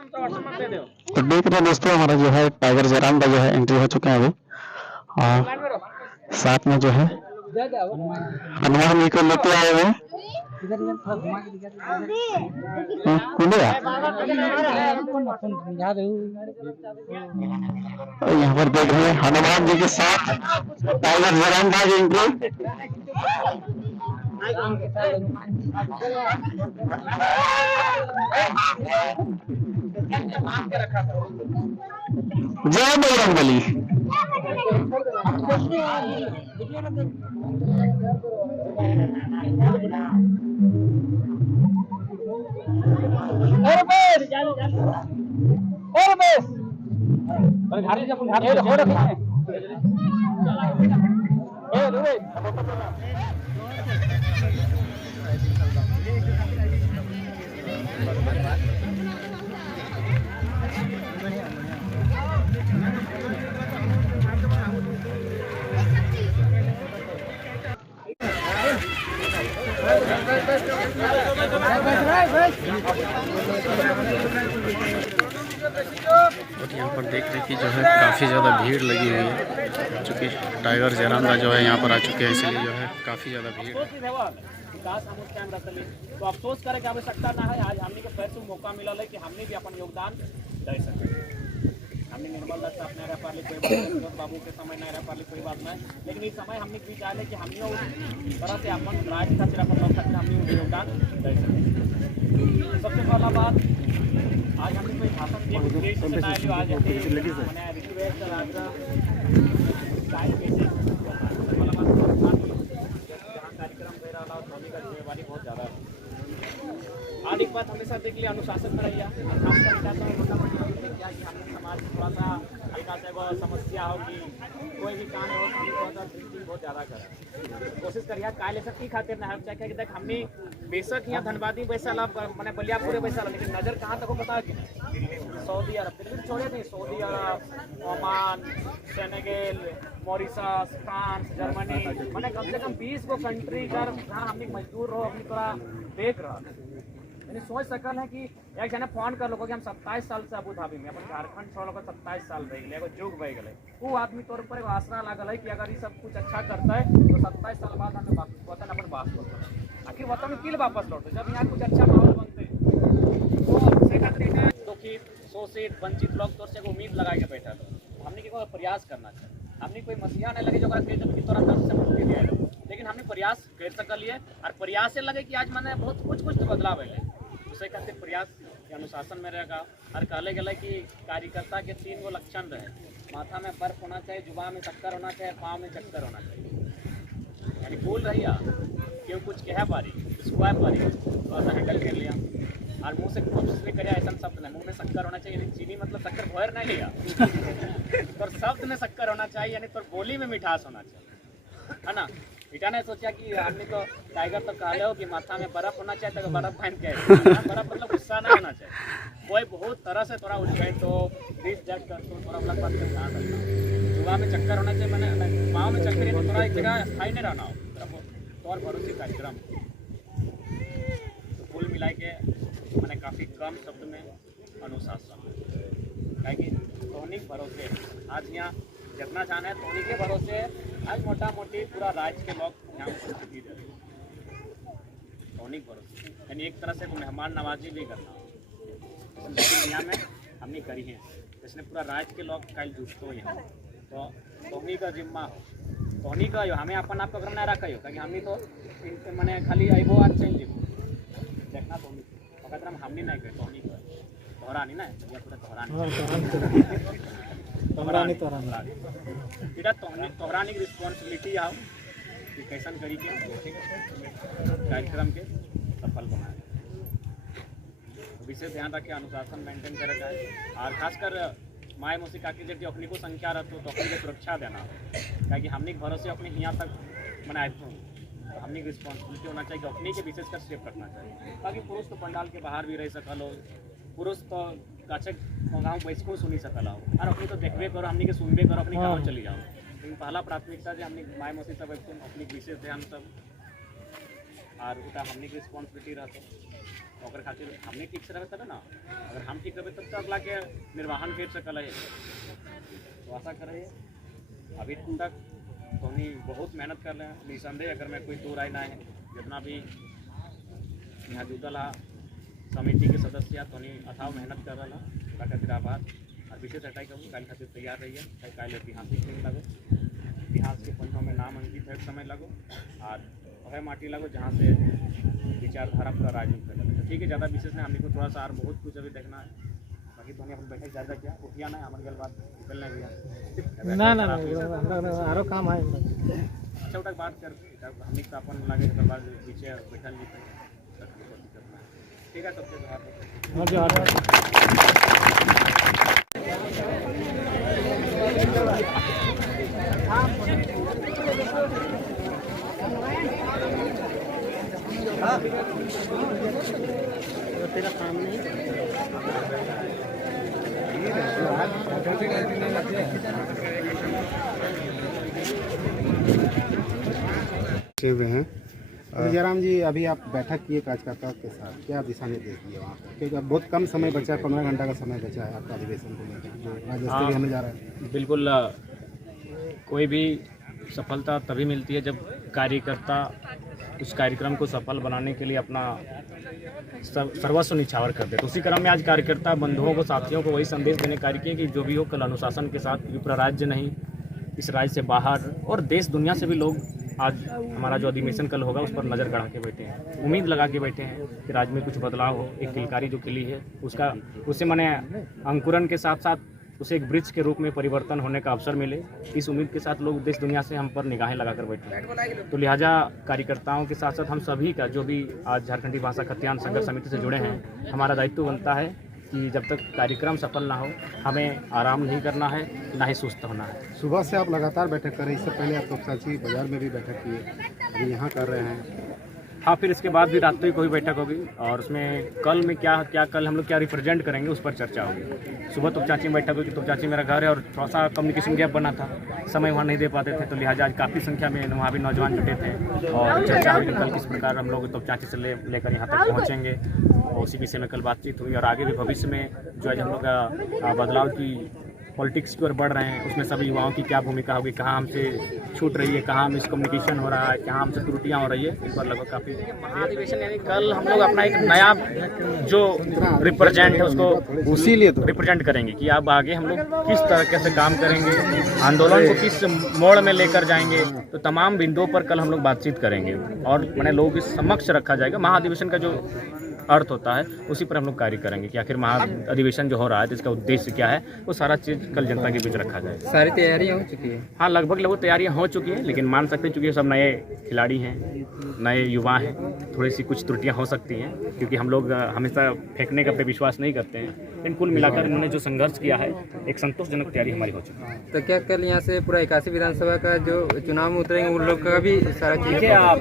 तो देख रहे हैं दोस्तों, हमारा जो है टाइगर जयराम का जो है एंट्री हो चुके हैं अभी। और साथ में जो है हनुमान जी को लेते आए हुए हैं। और यहाँ पर देख रहे हैं हनुमान जी के साथ टाइगर जयराम का एंट्री। जय बजरंगबली। और यहाँ पर देख रहे कि जो है काफ़ी ज़्यादा भीड़ लगी हुई है, चूँकि टाइगर जयराम का जो है यहाँ पर आ चुके हैं, इसलिए जो है काफ़ी ज़्यादा भीड़ है। तो अफसोस करे की आवश्यकता ना है। आज हमने के पैर से मौका मिला है कि हमने भी अपन योगदान दे सके। हमने निर्मल दत्त अपने रह पाले कोई बात नहीं, बाबू के समय नहीं रह पाले कोई बात नहीं, लेकिन इस समय हमने भी चाहे कि हमने उस तरह से अपन राज्य खातिर अपन लोग खातिर हमने योगदान दे सके। सबसे पहला बात, आज हमने कोई भाषण दिया उद्देश्य से ना लियो। आज हमने रिक्वेस्ट राजा गाइड कैसे कार्यक्रम दे रहा है, स्वामी का जिम्मेवारी बहुत ज़्यादा है। आज एक बात हमेशा देख लिया, अनुशासन में रहिए। हमने समाज में थोड़ा सा हल्का से वो समस्या होगी, कोई भी काम हो हमने थोड़ा सा ड्रिंकिंग बहुत ज़्यादा करें, कोशिश करिए काल ऐसा की खातिर ना है। चाहे कि देख हमने बेशक यहाँ धनबादी पैसा ला मैंने बलिया पूरे पैसा ला, लेकिन नज़र कहाँ तक हो पता है कि सऊदी अरब फिर छोड़े नहीं, Saudi Arab, Oman, Senegal, Mauritius, France, Germany, मैंने कम से कम 20 को कंट्री कर जहाँ हमने मजदूर रहो अपनी थोड़ा देख रहा मैंने सोच सकल है कि एक जने फोन कर लोग कि हम 27 साल से अबू धाबी में अपन झारखंड छोड़ लोग 27 साल रह गए, एगो जुग बह गए। वो आदमी तौर पर एगो आसरा लागल है कि अगर ये सब कुछ अच्छा करता है तो 27 साल बाद हमें वतन अपन वापस लौट, आखिर वतन में किल वापस लौटे जब यहाँ कुछ अच्छा माहौल बनते। तो दुखी शोषित वंचित लोग तौर से उम्मीद लगा के बैठा तो हमने को प्रयास करना चाहिए। हमने कोई मसीहा नहीं लगे जो तोरा दर्द से मुक्ति दिया, लेकिन हमने प्रयास कर सकलिए और प्रयास से लगे कि आज मैंने बहुत कुछ तो बदलाव है। उसे खातिर प्रयास के अनुशासन में रहेगा। और कहले गए कि कार्यकर्ता के 3 गो लक्षण रहे, माथा में बर्फ होना चाहिए, जुबान में चक्कर होना चाहिए, पाँव में चक्कर होना चाहिए। यानी बोल रही क्यों कुछ कह पारी स्क्वायर पारी थोड़ा सा हैंडल कर लिया और मुँह से कोशिश नहीं करे ऐसा शब्द नहीं, मुँह में शक्कर होना चाहिए। चीनी मतलब शक्कर भर नहीं लिया तो शब्द में शक्कर होना चाहिए, यानी तो बोली में मिठास होना चाहिए, है ना। बेटा ने सोचा कि आदमी तो टाइगर तो कह लो कि माथा में बर्फ होना चाहिए, तो बर्फ पहन के बर्फ मतलब गुस्सा नहीं होना चाहिए। कोई बहुत तरह से थोड़ा उठ गए तो प्लीज जज कर तो थोड़ा अलग बात कर ध्यान रखना। सुबह में चक्कर होना चाहिए, मैंने पाँव में चक्कर है तो थोड़ा एक जगह स्थायी नहीं रहना हो तो और भरोसे कार्यक्रम। तो कुल मिला के मैंने काफ़ी कम शब्द में अनुशासन कि टॉनिक भरोसे आज यहाँ जितना जाना है टॉनिक के भरोसे आज मोटा मोटी पूरा राज्य के लोग यहाँ उपस्थिति दे रहे हैं टॉनिक भरोसे, यानी एक तरह से मेहमान नवाजी भी करना दुनिया में हमने करी है, इसने पूरा राज्य के लोग कल जुटो यहाँ तो टॉनी का जिम्मा हो, टॉनी का हमें अपन आप करना रखा हो क्योंकि हमने तो मैंने खाली अबो आज चेंज देखना टॉनी अगर हम हमने नहीं कहे टॉनी का तोहरानी ना या पूरा तोहरानी तोहरानी की रिस्पॉन्सिबिलिटी आओ कि कैसन करी के कार्यक्रम के सफल बनाए। विशेष ध्यान रखे अनुशासन मेंटेन करे जाए और खासकर माए मौसिका की जब अपनी को संख्या रहती हो तो अपनी को सुरक्षा देना हो क्या हमने भरोसे अपने यहाँ तक मनाए तो हमने की रिस्पॉन्सिबिलिटी होना चाहिए कि अपनी के विशेषकर सेफ रखना चाहिए ताकि पुरुष तो पंडाल के बाहर भी रह सकल हो, पुरुष तो गाछक गाँव बैठ को सुनी सकल हो और अपनी तो देखबे करो हमने के सुनबे करो अपनी गाँव चली जाओ। लेकिन पहला प्राथमिकता जो हमने माए मौसी सब अपनी विशेष ध्यान सब और उटा हमने की रिस्पॉन्सिबिलिटी रहते ओकर खातिर हमने ठीक से रहे तब ना, अगर हम ठीक रहे तब तो अगला के निर्वाहन कर सकल है। तो आशा कर रही है अभी तक तो हम बहुत मेहनत कर रहे हैं, निसंदेह अगर मैं कोई दो राय ना है, जितना भी यहाँ जुटल समिति के सदस्य तो अथाव मेहनत कर रहा खातिर आभार। और विशेष हटाई कहूँ कल खातिर तैयार रही है, कल ऐतिहासिक दिन लगो, इतिहास के पन्नों में नाम अंकित है समय लगो और वह माटी लगो जहाँ से विचारधारा पूरा राजनीति कर लगे। ठीक है, ज़्यादा विशेष नहीं, हमको थोड़ा सा और बहुत कुछ अभी देखना है, बाकी तो अपन बैठक ज़्यादा क्या उठिया ना हमारे गल बात निकलना भी ना आरो काम है। अच्छा उठक बात कर हमने तो अपन लगे बाद पीछे बैठल जी ठीक है। सबसे तेरा काम नहीं हुए हैं। जयराम जी, अभी आप बैठक किए कार्यकर्ताओं के साथ, क्या दिशा निर्देश दिए वहाँ पर? क्योंकि अब बहुत कम समय बचा है, 15 घंटा का समय बचा है आपका अधिवेशन को लेकर जो राज्य होने जा रहा है। बिल्कुल, कोई भी सफलता तभी मिलती है जब कार्यकर्ता उस कार्यक्रम को सफल बनाने के लिए अपना सर्वस्व निछावर कर दे। तो उसी क्रम में आज कार्यकर्ता बंधुओं को, साथियों को वही संदेश देने कार्य किए कि जो भी हो कल अनुशासन के साथ विप्र राज्य नहीं, इस राज्य से बाहर और देश दुनिया से भी लोग आज हमारा जो अधिवेशन कल होगा उस पर नज़र गड़ा के बैठे हैं, उम्मीद लगा के बैठे हैं कि राज्य में कुछ बदलाव हो। एक किलकारी जो खिली है उससे मैंने अंकुरन के साथ साथ उसे एक वृक्ष के रूप में परिवर्तन होने का अवसर मिले। इस उम्मीद के साथ लोग देश दुनिया से हम पर निगाहें लगाकर बैठे हैं। तो लिहाजा कार्यकर्ताओं के साथ साथ हम सभी का, जो भी आज झारखंडी भाषा खतियान संघर्ष समिति से जुड़े हैं, हमारा दायित्व बनता है कि जब तक कार्यक्रम सफल ना हो हमें आराम नहीं करना है, ना ही सुस्त होना है। सुबह से आप लगातार बैठक कर रहे हैं, इससे पहले आप तोपचाची बाजार में भी बैठक किए, अभी यहाँ कर रहे हैं। हाँ, फिर इसके बाद भी रात्रि को ही बैठक होगी और उसमें कल में क्या कल हम लोग क्या रिप्रेजेंट करेंगे उस पर चर्चा होगी। सुबह तोपचाची में बैठक होगी, तोपचाची मेरा घर है और थोड़ा सा कम्युनिकेशन गैप बना था, समय वहाँ नहीं दे पाते थे, तो लिहाजा आज काफ़ी संख्या में वहाँ भी नौजवान जुटे थे और चर्चा हुई कल किस प्रकार हम लोग तोपचाची से लेकर यहाँ तक पहुँचेंगे और उसी विषय में कल बातचीत हुई। और आगे भी भविष्य में जो है हम लोग बदलाव की पॉलिटिक्स की ओर बढ़ रहे हैं, उसमें सभी युवाओं की क्या भूमिका होगी, कहाँ हमसे छूट रही है, कहाँ मिसकम्युनिकेशन हो रहा है, कहाँ हमसे त्रुटियाँ हो रही है, इस पर लगभग काफ़ी अधिवेशन यानी कल हम लोग अपना एक नया जो रिप्रेजेंट है उसको इसीलिए तो रिप्रेजेंट करेंगे कि अब आगे हम लोग किस तरीके से काम करेंगे, आंदोलन को किस मोड़ में लेकर जाएंगे। तो तमाम बिंदुओं पर कल हम लोग बातचीत करेंगे और मैंने लोगों के समक्ष रखा जाएगा महाअधिवेशन का जो अर्थ होता है, उसी पर हम लोग कार्य करेंगे कि आखिर महाअधिवेशन जो हो रहा है तो इसका उद्देश्य क्या है, वो सारा चीज़ कल जनता के बीच रखा जाए। सारी तैयारियां हो चुकी है? हाँ, लगभग तैयारियां हो चुकी हैं, लेकिन मान सकते हैं चूँकि सब नए खिलाड़ी हैं, नए युवा हैं, थोड़ी सी कुछ त्रुटियां हो सकती हैं क्योंकि हम लोग हमेशा फेंकने का पे विश्वास नहीं करते हैं। लेकिन कुल मिलाकर उन्होंने जो संघर्ष किया है, एक संतोषजनक तैयारी हमारी हो चुकी है। तो क्या कल यहाँ से पूरा 81 विधानसभा का जो चुनाव में उतरेंगे उन लोग का भी सारा चीज़? देखिए, आप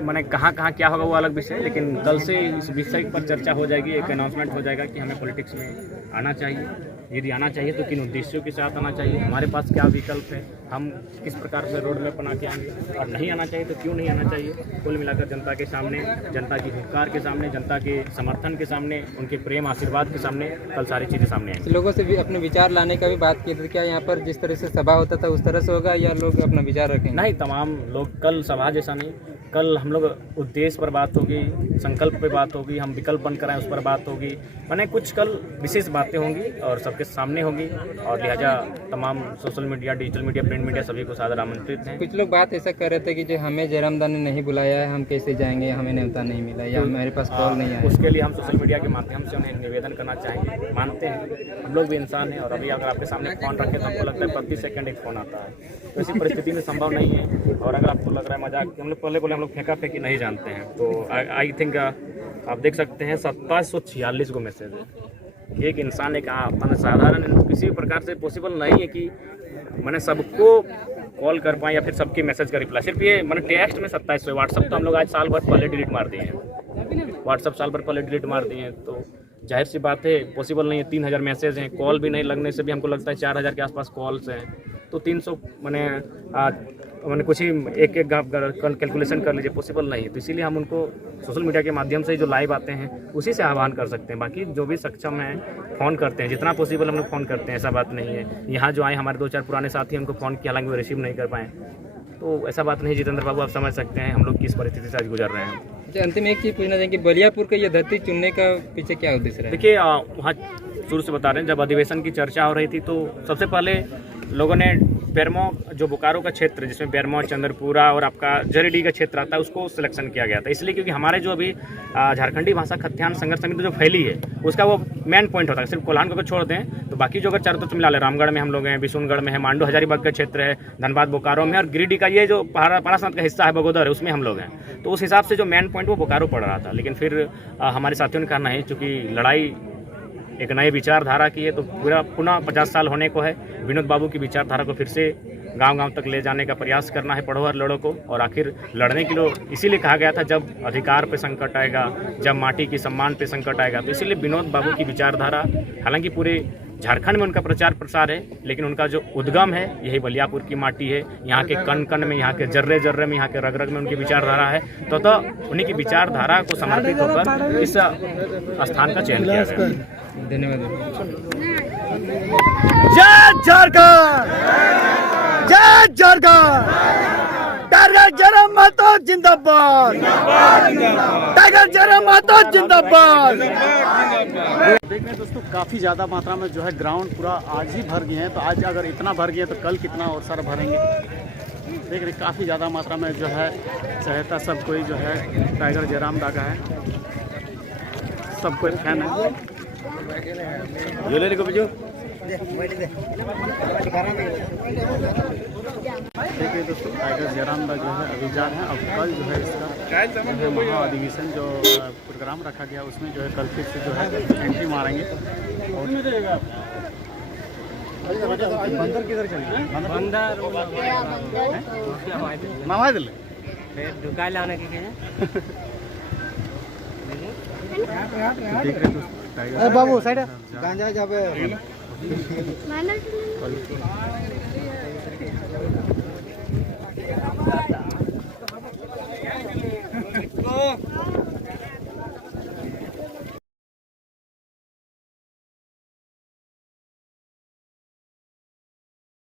मैंने कहाँ क्या होगा वो अलग विषय है, लेकिन कल से इस विषय पर चर्चा हो जाएगी, एक अनाउंसमेंट हो जाएगा कि हमें पॉलिटिक्स में आना चाहिए, यदि आना चाहिए तो किन उद्देश्यों के साथ आना चाहिए, हमारे पास क्या विकल्प है, हम किस प्रकार से रोड मैप बना के आएंगे और नहीं आना चाहिए तो क्यों नहीं आना चाहिए। कुल मिलाकर जनता के सामने, जनता की हुंकार के सामने, जनता के समर्थन के सामने, उनके प्रेम आशीर्वाद के सामने कल सारी चीज़ें सामने आएंगी। लोगों से भी अपने विचार लाने का भी बात की थी, क्या यहाँ पर जिस तरह से सभा होता था उस तरह से होगा या लोग अपना विचार रखेंगे? नहीं, तमाम लोग कल सभा जैसा नहीं, कल हम लोग उद्देश्य पर बात होगी, संकल्प पे बात होगी, हम विकल्प बन कर आए उस पर बात होगी, मैंने कुछ कल विशेष बातें होंगी और सबके सामने होगी और लिहाजा तमाम social media, digital media, print media सभी को सादर आमंत्रित हैं। कुछ लोग बात ऐसा कर रहे थे कि जो हमें जयराम दा ने नहीं बुलाया है, हम कैसे जाएंगे, हमें न्योता नहीं मिला या हमारे पास कॉल नहीं आया। उसके लिए हम सोशल मीडिया के माध्यम से उन्हें निवेदन करना चाहेंगे। मानते हैं हम लोग भी इंसान हैं और अभी अगर आपके सामने फ़ोन रखें तो हमको लगता है प्रति सेकंड एक फ़ोन आता है, तो ऐसी परिस्थिति में संभव नहीं है। और अगर आपको लग रहा है मजाक, हम लोग पहले हम लोग फेंका फेंकी नहीं जानते हैं, तो आई थिंक आप देख सकते हैं 2746 को मैसेज है। एक इंसान एक मैंने साधारण किसी प्रकार से पॉसिबल नहीं है कि मैंने सबको कॉल कर पाएँ या फिर सबके मैसेज का रिप्लाई। सिर्फ ये मैंने टेक्स्ट में 2700, व्हाट्सअप तो हम लोग आज साल भर पहले डिलीट मार दिए हैं, व्हाट्सअप साल भर पहले डिलीट मार दिए हैं, तो जाहिर सी बात है पॉसिबल नहीं है। 3000 मैसेज हैं, कॉल भी नहीं लगने से भी हमको लगता है 4000 के आसपास कॉल्स हैं, तो 300 मैंने मैंने कुछ ही एक कैलकुलेशन कर लीजिए, पॉसिबल नहीं है। तो इसीलिए हम उनको सोशल मीडिया के माध्यम से जो लाइव आते हैं उसी से आह्वान कर सकते हैं। बाकी जो भी सक्षम हैं फ़ोन करते हैं, जितना पॉसिबल हम लोग फ़ोन करते हैं, ऐसा बात नहीं है। यहाँ जो आए हमारे 2-4 पुराने साथी हमको फ़ोन किया, हालांकि वो रिसीव नहीं कर पाए। तो ऐसा बात नहीं जितेंद्र बाबू, आप समझ सकते हैं हम लोग किस परिस्थिति से आज गुजर रहे हैं। अच्छा, अंतिम एक चीज़ पूछना चाहेंगे, बलियापुर का ये धरती चुनने का पीछे क्या उद्देश्य रहा? देखिए वहाँ शुरू से बता रहे हैं, जब अधिवेशन की चर्चा हो रही थी तो सबसे पहले लोगों ने बेरमो, जो बोकारो का क्षेत्र जिसमें बेरमो, चंद्रपुरा और आपका जरीडी का क्षेत्र आता है, उसको सिलेक्शन किया गया था। इसलिए क्योंकि हमारे जो अभी झारखंडी भाषा खतियान संघर्ष समिति जो फैली है उसका वो मेन पॉइंट होता है। सिर्फ कोल्हान को छोड़ दें तो बाकी जो अगर चारों तरफ मिला ले, रामगढ़ में हम लोग हैं, बिशुनगढ़ में है, मांडू हजारीबाग का क्षेत्र है, धनबाद बोकारो में, और गिरिडीह का ये जो पारासात का हिस्सा है बगोदर है, उसमें हम लोग हैं। तो उस हिसाब से जो मेन पॉइंट वो बोकारो पड़ रहा था। लेकिन फिर हमारे साथियों ने कहा नहीं, चूँकि लड़ाई एक नई विचारधारा की है तो पूरा पुनः 50 साल होने को है। विनोद बाबू की विचारधारा को फिर से गांव-गांव तक ले जाने का प्रयास करना है पढ़ो और लड़ो को। और आखिर लड़ने के लिए इसीलिए कहा गया था, जब अधिकार पे संकट आएगा, जब माटी की सम्मान पे संकट आएगा, तो इसीलिए विनोद बाबू की विचारधारा, हालांकि पूरे झारखंड में उनका प्रचार प्रसार है, लेकिन उनका जो उद्गम है यही बलियापुर की माटी है। यहाँ के कण कण में, यहाँ के जर्रे जर्रे में, यहाँ के रग रग में उनकी विचारधारा है। तो उन्हीं की विचारधारा को समर्पित होकर इस स्थान का चयन किया गया। धन्यवाद। जय झारखंड, जय झारखंड, टाइगर जरा माता जिंदाबाद, टाइगर जरा माता जिंदाबाद। देख रहे हैं दोस्तों, काफ़ी ज़्यादा मात्रा में जो है ग्राउंड पूरा आज ही भर गए हैं। तो आज अगर इतना भर गए तो कल कितना और सारा भरेंगे। देख रहे काफ़ी ज़्यादा मात्रा में जो है सहायता सब कोई जो है टाइगर जयराम दा का है, सब कोई फैन है। देखिए दोस्तों, टाइगर जयराम दा जो है अभी जा रहे हैं। अब कल जो है इसका महा अधिवेशन जो प्रोग्राम रखा गया उसमें जो है कल फिर से जो है एंट्री मारेंगे। बंदर किधर चले? बंदर मामा दिल दुकान लाने के लिए देख रहे दोस्तों, टाइगर बाबू साइड गांजा जाबे तो